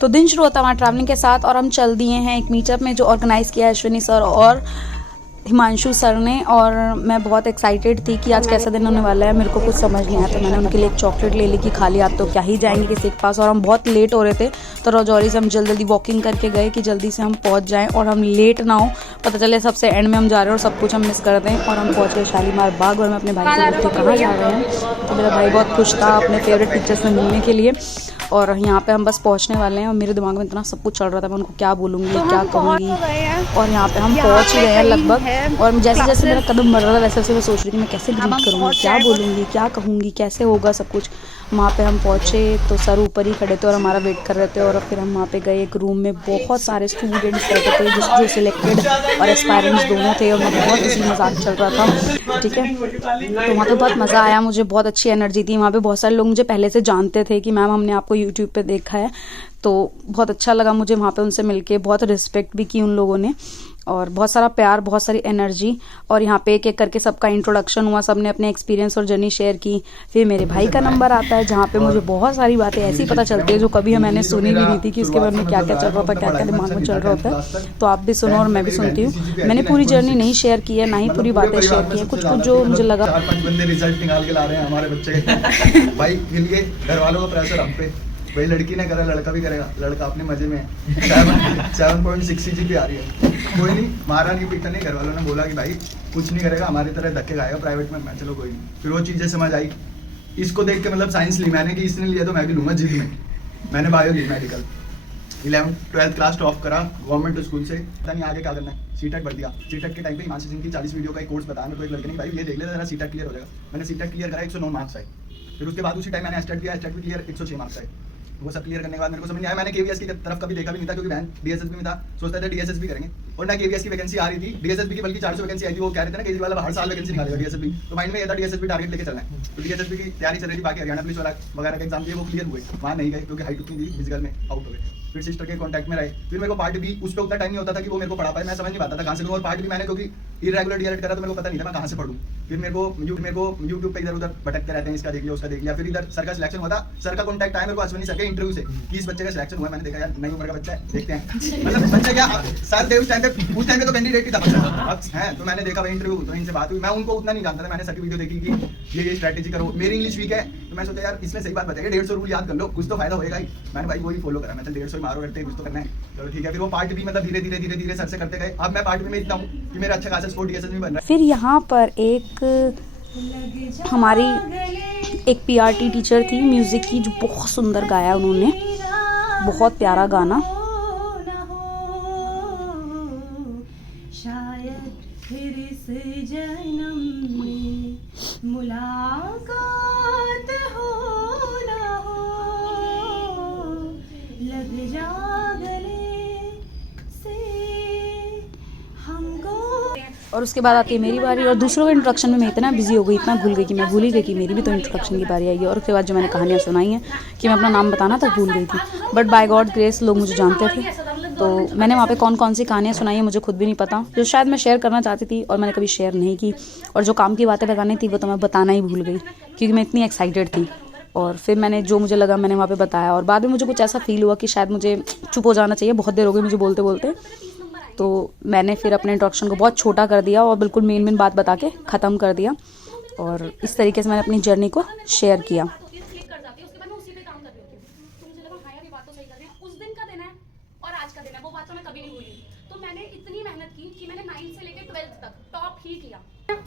तो दिन शुरू होता है हमारा ट्रैवलिंग के साथ और हम चल दिए हैं एक मीटअप में जो ऑर्गेनाइज़ किया है अश्विनी सर और हिमांशु सर ने। और मैं बहुत एक्साइटेड थी कि आज कैसा दिन होने वाला है। मेरे को कुछ समझ नहीं आया तो मैंने उनके लिए एक चॉकलेट ले ली कि खाली आप तो क्या ही जाएंगे किसी के पास। और हम बहुत लेट हो रहे थे तो रजौरी से हम जल्दी वॉकिंग करके गए कि जल्दी से हम पहुंच जाएं और हम लेट ना हो, पता चले सबसे एंड में हम जा रहे हैं और सब कुछ हम मिस कर दें। और हम पहुँच गए शालीमार बाग और मैं अपने भाई को पूछती कहाँ जा रहे हैं, तो मेरा भाई बहुत खुश था अपने फेवरेट टीचर से मिलने के लिए। और यहाँ पे हम बस पहुँचने वाले हैं और मेरे दिमाग में इतना सब कुछ चल रहा था, मैं उनको क्या बोलूँगी तो क्या कहूँगी। और यहाँ पे हम पहुँच ही गए हैं लगभग। और जैसे जैसे मेरा कदम बढ़ रहा था वैसे वैसे मैं सोच रही थी मैं कैसे ग्रीट करूँगी, क्या बोलूँगी, क्या कहूँगी, कैसे होगा सब कुछ। वहाँ पे हम पहुँचे तो सर ऊपर ही खड़े थे और हमारा वेट कर रहे थे। और फिर हम वहाँ पे गए एक रूम में, बहुत सारे स्टूडेंट्स बैठे थे जो सिलेक्टेड और एस्पायरेंट्स दोनों थे और बहुत हंसी मजाक चल रहा था, ठीक है। तो वहाँ पे बहुत मज़ा आया, मुझे बहुत अच्छी एनर्जी थी। वहाँ पे बहुत सारे लोग मुझे पहले से जानते थे कि मैम हमने आपको यूट्यूब पे देखा है, तो बहुत अच्छा लगा मुझे वहाँ पे उनसे मिलके। बहुत रिस्पेक्ट भी की उन लोगों ने और बहुत सारा प्यार, बहुत सारी एनर्जी। और यहाँ पे एक एक करके सबका इंट्रोडक्शन हुआ, सबने अपने एक्सपीरियंस और जर्नी शेयर की। फिर मेरे भाई का नंबर आता है जहाँ पे मुझे बहुत सारी बातें ऐसी पता चलती है जो कभी मैंने सुनी भी नहीं थी कि उसके बारे में क्या क्या चल रहा था, क्या क्या दिमाग में चल रहा होता है। तो आप भी सुनो और मैं भी सुनती हूँ। मैंने पूरी जर्नी नहीं शेयर की है, ना ही पूरी बातें शेयर की है, कुछ कुछ जो मुझे लगा। 4-5 बंदे रिजल्ट निकाल के ला रहे हैं हमारे बच्चे के भाई मिल गए, घर वालों का प्रेशर हम पे। भाई लड़की ने करा लड़का भी करेगा, लड़का अपने मजे में है। 7.6 CGPA आ रही है, कोई नहीं मारा नहीं पीटा नहीं। घर वालों ने बोला कि भाई कुछ नहीं करेगा, हमारी तरह धक्के खाएगा प्राइवेट में। मैं चलो कोई नहीं। फिर वो चीज़ें समझ आई, इसको देख के मतलब साइंस ली मैंने कि इसने लिया तो मैं भी लूँगा जिद में। मैंने बायो ली, मेडिकल 11th-12th क्लास टॉप करा गवर्नमेंट स्कूल से। पता नहीं आगे क्या करना है, सीटेट भर दिया। सीटेट के टाइम पे हिमांशु सिंह की 40 वीडियो का एक कोर्स बताया मेरे को एक लड़के ने, भाई ये देख ले जरा सीटेट क्लियर हो जाएगा। मैंने सीटेट क्लियर करा, 109 मार्क्स आए। फिर उसके बाद उसी टाइम मैंने एस्टेट किया, एस्टेट भी क्लियर, 106 मार्क्स आए। वो सब क्लियर करने के बाद मेरे को समझ नहीं आया, मैंने केवीएस की तरफ कभी देखा भी नहीं था क्योंकि बहन डीएसएसबी में था, सोचता था डीएसएसबी करेंगे। और ना केवीएस की वैकेंसी आ रही थी, डीएसएसबी की बल्कि 400 वैकेंसी आई थी। वो कह रहे थे ना केजरीवाल हर साल वैकेंसी निकालेगा डीएसएसबी, तो माइंड में ये था डीएसएसबी टारगेट लेके चलना है। तो डीएसएसबी की तैयारी चल रही थी, बाकी हरियाणा पुलिस वाला वगैरह के एग्जाम दिए, वो क्लियर हुए। वहाँ नहीं गए क्योंकि हाइट उतनी थी, फिजिकल में आउट हो गए। फिर सिस्टर के कांटेक्ट में रहे। फिर मेरे को पार्ट भी उस पर उतना टाइम नहीं होता था कि वो मेरे को पढ़ा पाए, मैं समझ नहीं पाता था कहाँ से करूँ। और पार्ट भी मैंने क्योंकि इरेगुलर डीएलएड करा तो मेरे को पता नहीं था मैं कहाँ से पढ़ूँ। फिर मेरे को यूट्यूब पे इधर उधर भटकते रहते हैं, इसका देख लिया उसका देख लिया। फिर इधर सर का सिलेक्शन हुआ था, सर का कॉन्टैक्ट आया मेरे को अश्विनी सर के इंटरव्यू से कि इस बच्चे का सिलेक्शन हुआ। मैंने देखा यार नई उम्र का बच्चा है, देखते हैं मतलब बच्चा क्या सर थे उस टाइम पे तो कैंडिडेट ही था बच्चा है। तो मैंने देखा भाई इंटरव्यू, तो इनसे बात हुई। मैं उनको उतना नहीं जानता था, मैंने सर की वीडियो देखी कि ये स्ट्रैटेजी करो। मेरी इंग्लिश वीक है तो मैं सोचा यार इसने सही बात बताई, 150 रूल याद कर लो कुछ तो फायदा होएगा ही। मैंने भाई वही फॉलो करा, मैं 150 मारो करते कुछ तो करना है, चलो ठीक है। फिर वो पार्ट भी मतलब धीरे धीरे सर से करते गए। अब मैं पार्ट में इतना हूँ कि मेरा अच्छा खासा स्कोर डीएसएस में बन रहा है। फिर यहाँ पर एक हमारी एक पीआरटी टीचर थी म्यूज़िक की जो बहुत सुंदर गाया उन्होंने, बहुत प्यारा गाना। शायद फिर इस जन्म में मुलाकात हो ना हो, लग जा गले से हमको। और उसके बाद आती है मेरी बारी और दूसरों के इंट्रोडक्शन में मैं इतना बिजी हो गई, इतना भूल गई कि मैं भूल ही गई कि मेरी भी तो इंट्रोडक्शन की बारी आई है। और उसके बाद जो मैंने कहानियाँ सुनाई हैं कि मैं अपना नाम बताना तक भूल गई थी। बट बाय गॉड ग्रेस लोग मुझे जानते थे, तो मैंने वहाँ पे कौन कौन सी कहानियाँ सुनाई हैं मुझे खुद भी नहीं पता, जो शायद मैं शेयर करना चाहती थी और मैंने कभी शेयर नहीं की। और जो काम की बातें बतानी थी वो तो मैं बताना ही भूल गई क्योंकि मैं इतनी एक्साइटेड थी। और फिर मैंने जो मुझे लगा मैंने वहाँ पे बताया। और बाद में मुझे कुछ ऐसा फील हुआ कि शायद मुझे चुप हो जाना चाहिए, बहुत देर हो गई मुझे बोलते बोलते। तो मैंने फिर अपने इंट्रोडक्शन को बहुत छोटा कर दिया और बिल्कुल मेन बात बता के ख़त्म कर दिया। और इस तरीके से मैंने अपनी जर्नी को शेयर किया।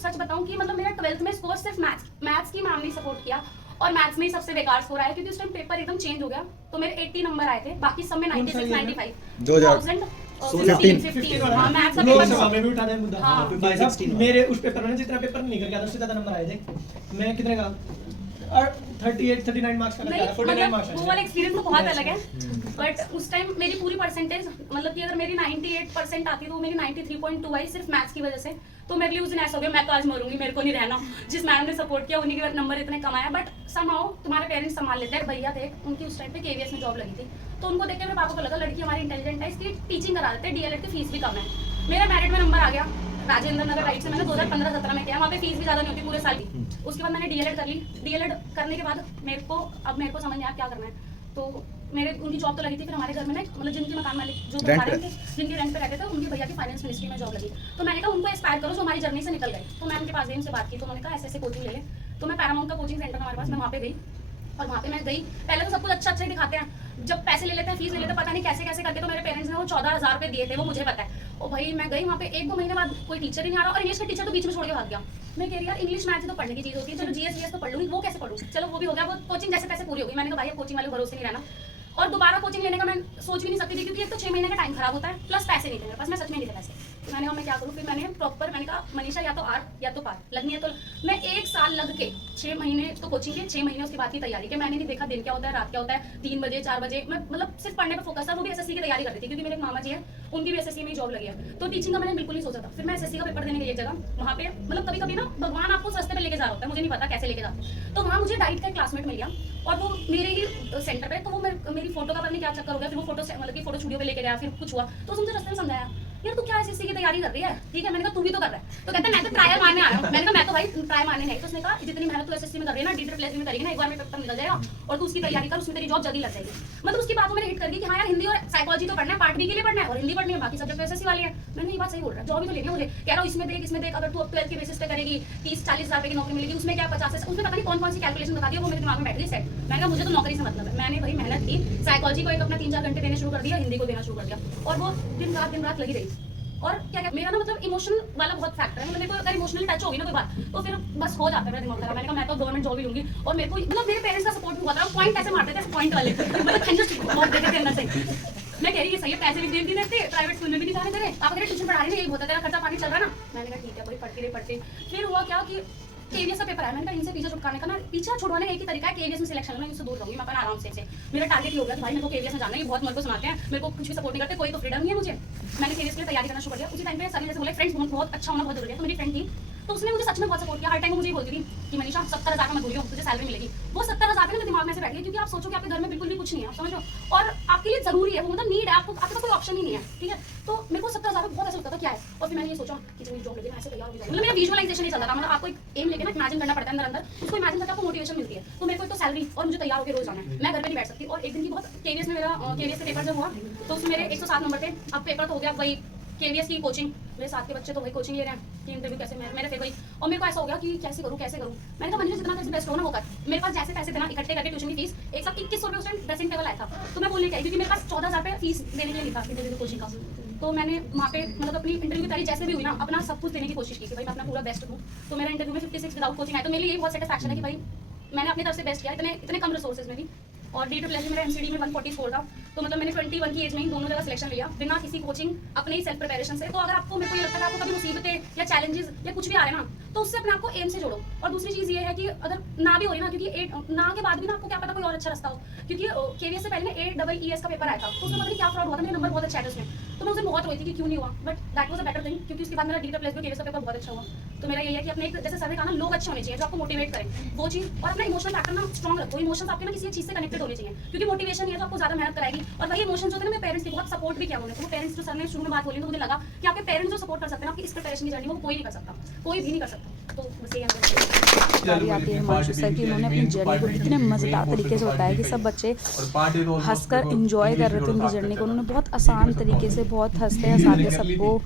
सच बताऊं कि मतलब मेरा 12th में स्कोर सिर्फ मैथ्स की मैम ने सपोर्ट किया और मैथ्स में ही सबसे बेकार स्कोर आया क्योंकि उस टाइम पेपर एकदम चेंज हो गया। तो मेरे 80 नंबर आए थे, बाकी सब में 96 95 2015 हां मैथ्स का पेपर में भी उठा दे मुद्दा। हां भाई साहब मेरे उस पेपर में जितना पेपर नहीं करके आया उससे ज्यादा नंबर आए थे। मैं कितने का 38 39 मार्क्स का आया, 49 मार्क्स। वो वाला एक्सपीरियंस तो बहुत अलग है। बट उस टाइम मेरी पूरी परसेंटेज मतलब कि अगर मेरी 98% आती तो मेरी 93.2 आई सिर्फ मैथ्स की वजह से। तो मेरे लिए उस दिन ऐसा हो गया मैं तो आज मरूंगी, मेरे को नहीं रहना। जिस मैम ने सपोर्ट किया उन्हीं के नंबर इतने कम आया। बट समहाउ तुम्हारे पेरेंट्स संभाल लेते हैं। भैया थे उनकी उस टाइम पे केवीएस में जॉब लगी थी, तो उनको देख के मेरे पापा को लगा लड़की हमारी इंटेलिजेंट है, इसकी टीचिंग करा देते हैं, डीएलएड की फीस भी कम है। मेरा मेरिट में नंबर आ गया राजेंद्र नगर राइट से, मैंने 2015-17 में किया। वहाँ पे फीस भी ज़्यादा नहीं होती पूरे साल की। उसके बाद मैंने डीएलएड कर ली। डीएलएड करने के बाद मेरे को समझ नहीं आया क्या करना है। तो मेरे उनकी जॉब तो लगी थी, फिर हमारे घर में ना मतलब जिनके मकान मालिक जो Rent बता पे? रहे थे, जिनके रेंट पे रहते थे, उनके भैया की फाइनेंस मिनिस्ट्री में जॉब लगी। तो मैंने कहा उनको इंस्पायर करो जो हमारी जर्नी से निकल गए। तो मैं उनके पास गई, उनसे बात की, तो उन्होंने कहा ऐसे ऐसे कोचिंग ले ले। तो मैं पैरामाउंट का कोचिंग सेंटर हमारे पास, मैं वहाँ पे गई और वहाँ पे मैं गई। पहले तो सब कुछ अच्छा ही दिखाते हैं, जब पैसे ले लेते हैं, फीस ले लेते हैं, पता नहीं कैसे कैसे करके। तो मेरे पेरेंट्स ने वो 14,000 रुपये दिए थे, वो मुझे पता है। और भाई मैं गई वहाँ पे 1-2 महीने बाद कोई टीचर ही नहीं आ रहा, और इंग्लिश का टीचर तो बीच में छोड़ के भाग गया। मैं कह रही यार इंग्लिश मैथ तो पढ़ने की चीज़ होती है, चलो जीएस तो पढ़ लूँगी, वो कैसे पढ़ूँ, चलो वो भी हो गया, वो कोचिंग जैसे तैसे पूरी हो गई। मैंने कहा भाई कोचिंग वाले भरोसे नहीं रहना, और दोबारा कोचिंग लेने का मैं सोच भी नहीं सकती थी, क्योंकि एक तो 6 महीने का टाइम खराब होता है, प्लस पैसे नहीं थे मेरे पास, मैं सच में नहीं थे पैसे। तो मैंने कहा मैं क्या करूँ, फिर मैंने प्रॉपर मैंने कहा मनीषा या तो आर या तो पार लगनी है। तो मैं 1 साल लग के 6 महीने तो कोचिंग के, 6 महीने उसके बाद की तैयारी के, मैंने नहीं देखा दिन क्या होता है, रात क्या होता है, 3 बजे 4 बजे मैं मतलब सिर्फ पढ़ने पर फोकस था। वो भी एसएससी की तैयारी करती थी, क्योंकि मेरे एक मामा जी है, उनकी भी एसएससी में जॉब लगी है। तो टीचिंग का मैंने बिल्कुल नहीं सोचा था। फिर मैं एसएससी का पेपर देने गई एक जगह, वहाँ पे मतलब कभी कभी ना भगवान आपको रास्ते पे लेके जा रहा होता है, मुझे नहीं पता कैसे लेके जाता। तो वहाँ मुझे डाइट का एक क्लासमेट मिल गया, और वो मेरे ही सेंटर पे, तो वो मेरी फोटो का पता नहीं क्या चक्कर हो गया, फिर वो फोटो मतलब कि फोटो स्टूडियो पे लेके गया, फिर कुछ हुआ। तो उसने मुझे रास्ते में समझाया यार तू क्या एसएससी की तैयारी कर रही है, ठीक है। मैंने कहा तू भी तो कर रहा है। तो कहता है मैं तो ट्रायल मारने आया हूँ। मैंने कहा मैं तो भाई ट्रायल मारने नहीं। तो उसने कहा जितनी मेहनत तू एसएससी में कर रही है ना, DSS में करेगी ना, एक बार में पेपर निकल जाएगा और तू उसकी तैयारी कर, उसमें तेरी जॉब जल्दी लग जाएगी। मतलब उसकी बात मेरे हिट कर गई कि हाँ यार हिंदी और साइकोलॉजी तो पढ़ना है, पार्ट बी के लिए पढ़ना है, और हिंदी पढ़नी है, बाकी सब्जेक्ट एसएससी वाली है। मैंने ये बात सही बोल रहा है, जॉब भी तो लेनी है मुझे। कह रहा हूँ इसमें देख, अगर तू अब 12th के बेसिस पे करेगी 30-40 हज़ार रुपये की नौकरी मिलेगी, उसमें क्या 50 से, उसमें पता नहीं कौन सी कैलकुलेशन बता दिया, वो मेरे दिमाग में बैठ गई सेट। मैंने कहा मुझे तो नौकरी से मतलब है। मैंने भाई मेहनत की, साइकोलॉजी को एक अपना 3-4 घंटे देने शुरू कर दिया, हिंदी को देना शुरू कर दिया, और वो दिन रात लगी रही। और क्या मेरा ना मतलब इमोशनल वाला बहुत फैक्टर है, मतलब मेरे को अगर इमोशनली टच होगी ना कोई बात, तो फिर बस हो जाता है मेरा दिमाग खराब। मैंने कहा मैं तो गवर्नमेंट जॉब ही लूंगी, और मेरे को मतलब मेरे पेरेंट्स का सपोर्ट भी हुआ था। पॉइंट ऐसे मारते थे, पॉइंट वाले मतलब खंजर बहुत देते थे अंदर से। मैं कह रही है सही है, पैसे भी दे नहीं देते, प्राइवेट स्कूल में भी नहीं जाने दे रहे, आप अगर ट्यूशन पढ़ा रही है, यही होता है, तेरा खर्चा पानी चल रहा है ना। मैंने कहा ठीक है भाई, पढ़ती रही। फिर हुआ क्या कि केवीएस का पेपर है, मैंने कहा इनसे पीछे छुटकाने का ना, पीछा छुड़वाने का एक ही तरीका है, केवीएस में सिलेक्शन लेना, इनसे दूर रहूंगी मैं अपना आराम से। मेरा टारगेट ये हो गया कि भाई मेरे को केवीएस में जाना है, बहुत मेरे को सुनाते हैं, मेरे को कुछ भी सपोर्ट नहीं करते, कोई तो फ्रीडम नहीं है मुझे। मैंने केवीएस के लिए तैयारी करना शुरू कर दिया। उसी टाइम पे सभी जैसे बोले फ्रेंड्स बहुत अच्छा होना बहुत जरूरी है, तो मेरी फ्रेंड थी, तो उसने मुझे सच में बहुत सपोर्ट किया। हर टाइम मुझे बोलती थी कि मनीषा 70,000 का मत भूलियो, तुझे सैलरी मिलेगी। वो 70,000 मेरे दिमाग में से बैठ गई, क्योंकि आप सोचो कि आपके घर में बिल्कुल भी कुछ नहीं है, आप समझो, और आपके लिए जरूरी है वो, मतलब नीड है, आपको आपके पास कोई ऑप्शन ही नहीं है, ठीक है। तो मेरे को 70,000 बहुत ऐसा लगता था क्या है, और फिर मैंने ये सोचा कि जब मेरी जॉब लगी मैं ऐसे तैयार हो जाऊंगी। मतलब मेरा विजुअलाइजेशन नहीं चल रहा था, मतलब आपको एक एम लेके ना इमेजिन करना पड़ता है अंदर, उसको इमेजिन करके आपको मोटिवेशन मिलती है। तो मेरे को एक तो सैलरी और मुझे तैयार होकर रोज जाना है, मैं घर पे नहीं बैठ सकती। और एक दिन की बहुत केवीएस में मेरा केवीएस के पेपर जब हुआ, तो उसमें मेरे 107 नंबर थे। अब पेपर तो हो गया, वही केवीएस की कोचिंग, मेरे साथ के बच्चे तो वही कोचिंग ले रहे हैं कि इंटरव्यू कैसे मेरे फिर वही। और मेरे को ऐसा हो गया कि कैसे करूँ। मैंने कहा मनीषा जितना कैसे बेस्ट हो ना वो कर। मेरे पास जैसे पैसे थे ना इकट्ठे करके ट्यूशन की फीस 121 रुपये उस टाइम ड्रेसिंग टेबल आया था, तो मैं बोलने के आई, क्योंकि मेरे पास 14,000 रुपये फीस देने के लिए लिखा इंटरव्यू कोचिंग का। तो मैंने वहाँ पे मतलब अपनी इंटरव्यू की तैयारी जैसे भी हुई ना, अपना सब कुछ देने की कोशिश की कि भाई मैं अपना पूरा बेस्ट दूँ। तो मेरा इंटरव्यू में 56 विदाउट कोचिंग आया, तो मेरे लिए बहुत सेटिस्फैक्शन है कि भाई मैंने अपनी तरफ से बेस्ट किया, इतने कम रिसोर्सेज में भी। और DSS में मेरा MCD में 140 स्कोर था, तो मतलब मैंने 21 की एज में ही दोनों जगह सिलेक्शन लिया, बिना किसी कोचिंग, अपने ही सेल्फ प्रिपरेशन से। तो अगर आपको, मेरे को ये लगता है कि आपको कभी मुसीबतें या चैलेंजेस या कुछ भी आ रहे हैं ना, तो उससे अपने आप को एम से जोड़ो। और दूसरी चीज़ ये है कि अगर ना भी हो रही ना, क्योंकि ना के बाद भी ना आपको क्या पता कोई और अच्छा रास्ता हो, क्योंकि केवीएस से पहले ना AEES का पेपर आया था, तो उसमें पता नहीं क्या फ्रॉड हुआ था, मेरे नंबर बहुत अच्छे आए उसमें, तो मैं उसे बहुत रोई थी कि क्यों नहीं हुआ, but that was a better thing, क्योंकि उसके बाद मेरा DSS केवीएस का पेपर बहुत अच्छा हुआ। तो मेरा ये है कि अपने एक जैसे सर्वे का ना लोग अच्छे होने चाहिए जो आपको मोटिवेट करें, वो चीज़, और अपना इमोशनल फैक्टर ना स्ट्रॉन्ग रखो। इमोशंस आपके ना किसी चीज़ से कनेक्टेड होने चाहिए, क्योंकि मोटिवेशन ये है तो आपको ज़्यादा मेहनत कराएगी। और वही इमोशंस होते हैं ना, मेरे पेरेंट्स की बहुत सपोर्ट भी किया उन्होंने। तो पेरेंट्स जो सर ने शुरू में बात बोली, तो मुझे लगा कि आपके पेरेंट्स जो सपोर्ट कर सकते हैं आपकी इस प्रिपरेशन की जर्नी, वो कोई नहीं कर सकता, कोई भी नहीं कर सकता। तो बस ये बारी आती है हिमांशु सर की, उन्होंने अपनी जर्नी को कितने मज़ेदार तरीके से बताया कि सब बच्चे हंसकर इंजॉय कर रहे थे उनकी जर्नी को। उन्होंने बहुत आसान तरीके से, बहुत हंसते हंसाते सबको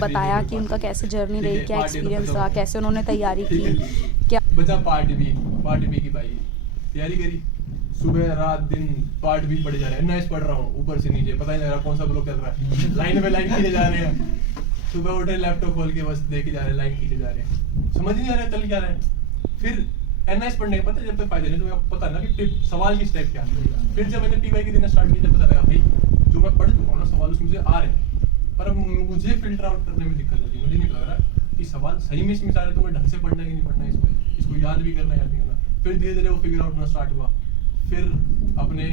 बताया कि उनका कैसे जर्नी रही, क्या एक्सपीरियंस रहा, कैसे उन्होंने तैयारी की, क्या बचा पार्ट बी की भाई तैयारी करी, सुबह रात दिन पार्ट भी पढ़े जा रहे हैं, नाइस पढ़ रहा हूँ ऊपर से नीचे, पता नहीं लग रहा कौन सा ब्लॉक चल रहा है, लाइन पे लाइन खींचे जा रहे हैं। सुबह उठे लैपटॉप खोल के बस देखे जा रहे हैं, लाइन खींचे जा रहे हैं, समझ नहीं आ रहा है चल क्या रहा है। फिर एनआईएस पढ़ने का पता जब तक फायदा नहीं, तो आपको पता ना कि सवाल किस टाइप के आते हैं। फिर जब मैंने पीवाई की देना स्टार्ट किया, जब पता लगा भाई जो मैं पढ़ चुका हूँ ना सवाल उसमें से आ रहे हैं, पर अब मुझे फिल्टर आउट करने में दिक्कत होती है। मुझे नहीं लग रहा कि सवाल सही में इसमें सारे तुम्हें ढंग से पढ़ना है कि नहीं पढ़ना है, इसको याद भी करना याद नहीं करना। फिर धीरे धीरे वो फिगर आउट होना स्टार्ट हुआ। फिर अपने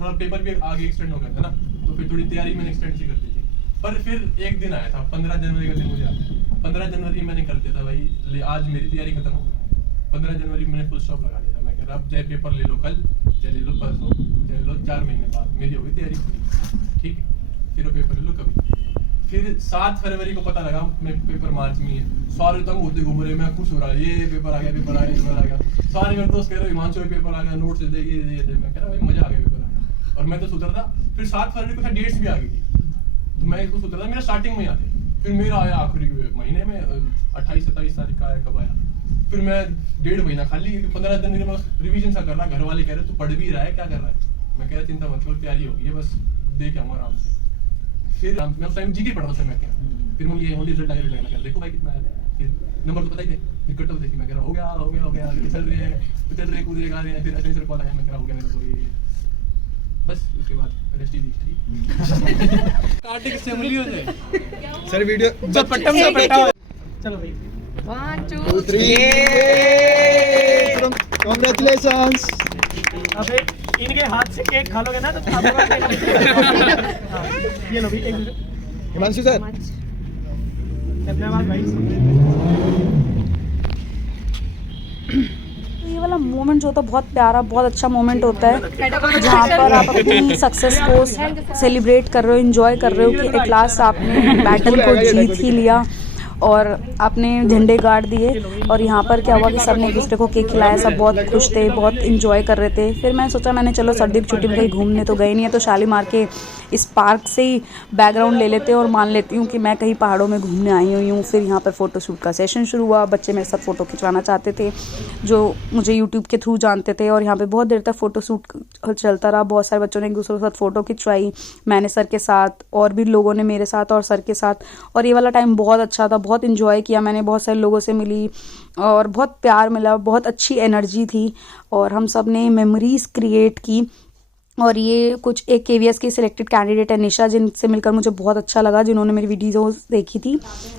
थोड़ा पेपर भी आगे एक्सटेंड हो गया था ना, तो फिर थोड़ी तैयारी मैंने एक्सटेंड सी कर दी थी। पर फिर एक दिन आया था 15 जनवरी का दिन, मुझे आता है 15 जनवरी मैंने कर दिया था भाई, आज मेरी तैयारी खत्म हो गई। 15 जनवरी मैंने फुल स्टॉप लगा दिया था। मैं कह रहा अब चाहे पेपर ले लो कल, चाहे ले लो परसों, चाहे लो 4 महीने बाद, मेरी हो गई तैयारी पूरी, ठीक है। फिर वो पेपर ले लो कभी। फिर 7 फरवरी को पता लगा मैं पेपर मार्च में है, सारे तंग होते घूम रहे, मैं खुश हो रहा, ये पेपर आ गया, पेपर आ गया, पेपर आ गया। सारे मेरे दोस्त कह रहे हिमांशु पेपर आ गया, नोट्स दे, ये दे। मैं कह रहा भाई मजा आ गया पेपर आ गया। और मैं तो सोच रहा था, फिर 7 फरवरी को था डेट्स भी आ गई थी, तो मैं इसको सोच रहा था मेरा स्टार्टिंग में ही आते, फिर मेरा आया आखिरी महीने में 28-27 तारीख का आया, कब आया, फिर मैं 1.5 महीना खाली 15 दिन में रिवीजन सा कर रहा, घर वाले कह रहे तू पढ़ भी रहा है, क्या कर रहा है, मैं कह रहा चिंता मत करो तैयारी होगी है, बस देख आऊंगा आराम से। फिर मैं उस टाइम जीके पढ़ रहा था, मैं फिर मुझे ये रिजल्ट आया, मैं कह देखो भाई कितना है, फिर नंबर तो पता ही थे, फिर कट ऑफ देखी, मैं कह रहा हो गया चल रहे कूद रहे गा रहे हैं, फिर अटेंशन कॉल आया, मैं कह रहा हो गया मेरा, तो बस उसके बाद रेस्ट ही दिखती कार्टिक से मिली हो जाए सर वीडियो पट्टम से पट्टा चलो भाई 1 2 2 3 कांग्रेचुलेशंस। अबे इनके हाथ से केक खा लोगे ना तो आपका हाँ, ये लो भी एक हिमांशु सर धन्यवाद भाई। ये वाला मोमेंट जो होता है बहुत प्यारा, बहुत अच्छा मोमेंट होता है, जहाँ पर आप अपनी सक्सेस को सेलिब्रेट कर रहे हो, एंजॉय कर रहे हो कि एट लास्ट आपने बैटल को जीत ही लिया और आपने झंडे गाड़ दिए। और यहाँ पर क्या हुआ कि सब ने एक दूसरे को केक खिलाया, सब बहुत खुश थे, बहुत इंजॉय कर रहे थे। फिर मैंने सोचा, मैंने चलो सर्दी की छुट्टी में कहीं घूमने तो गए नहीं है, तो शालीमार के इस पार्क से ही बैकग्राउंड ले लेते हैं और मान लेती हूँ कि मैं कहीं पहाड़ों में घूमने आई हुई हूँ। फिर यहाँ पर फ़ोटोशूट का सेशन शुरू हुआ, बच्चे मेरे साथ फ़ोटो खिंचवाना चाहते थे जो मुझे यूट्यूब के थ्रू जानते थे, और यहाँ पे बहुत देर तक फ़ोटोशूट चलता रहा। बहुत सारे बच्चों ने एक दूसरे के साथ फ़ोटो खिंचवाई, मैंने सर के साथ, और भी लोगों ने मेरे साथ और सर के साथ। और ये वाला टाइम बहुत अच्छा था, बहुत इन्जॉय किया मैंने, बहुत सारे लोगों से मिली और बहुत प्यार मिला, बहुत अच्छी एनर्जी थी और हम सब ने मेमोरीज़ क्रिएट की। और ये कुछ एक KVS की सिलेक्टेड कैंडिडेट है निशा, जिनसे मिलकर मुझे बहुत अच्छा लगा, जिन्होंने मेरी वीडियोस देखी थी।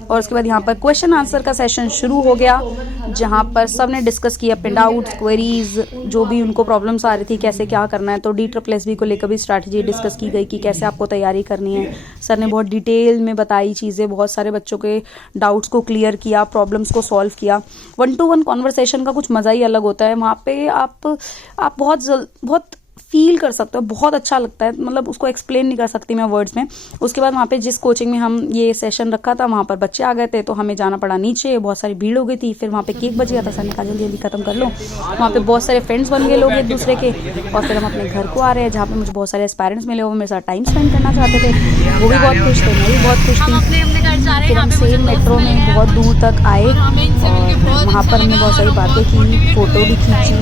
और उसके बाद यहाँ पर क्वेश्चन आंसर का सेशन शुरू हो गया, जहाँ पर सब ने डिस्कस किया अपने डाउट्स, क्वेरीज, जो भी उनको प्रॉब्लम्स आ रही थी, कैसे क्या करना है। तो DSSB को लेकर भी स्ट्रैटेजी डिस्कस की गई कि कैसे आपको तैयारी करनी है। सर ने बहुत डिटेल में बताई चीज़ें, बहुत सारे बच्चों के डाउट्स को क्लियर किया, प्रॉब्लम्स को सॉल्व किया। 1-to-1 कॉन्वर्सेशन का कुछ मज़ा ही अलग होता है, वहाँ पे आप बहुत फील कर सकते हो, बहुत अच्छा लगता है, मतलब उसको एक्सप्लेन नहीं कर सकती मैं वर्ड्स में। उसके बाद वहाँ पे जिस कोचिंग में हम ये सेशन रखा था, वहाँ पर बच्चे आ गए थे, तो हमें जाना पड़ा नीचे, बहुत सारी भीड़ हो गई थी। फिर वहाँ पे केक बच गया था, सर ने कहा जल्दी खत्म कर लो। वहाँ पे बहुत सारे फ्रेंड्स बन गए लोग एक दूसरे के, और फिर हम अपने घर को आ रहे हैं, जहाँ पे मुझे बहुत सारे एस्पायरेंट्स मिले, वो मेरे साथ टाइम स्पेंड करना चाहते थे, वो भी बहुत खुश थे, मैं भी बहुत खुश थी। फिर हम सेम मेट्रो में बहुत दूर तक आए और वहाँ पर हमने बहुत सारी बातें की, फ़ोटो भी खींची।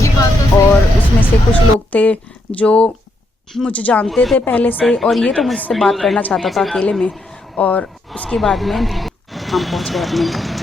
और उसमें से कुछ लोग थे जो मुझे जानते थे पहले से, और ये तो मुझसे बात करना चाहता था अकेले में। और उसके बाद में हम पहुँच गए अपने घर।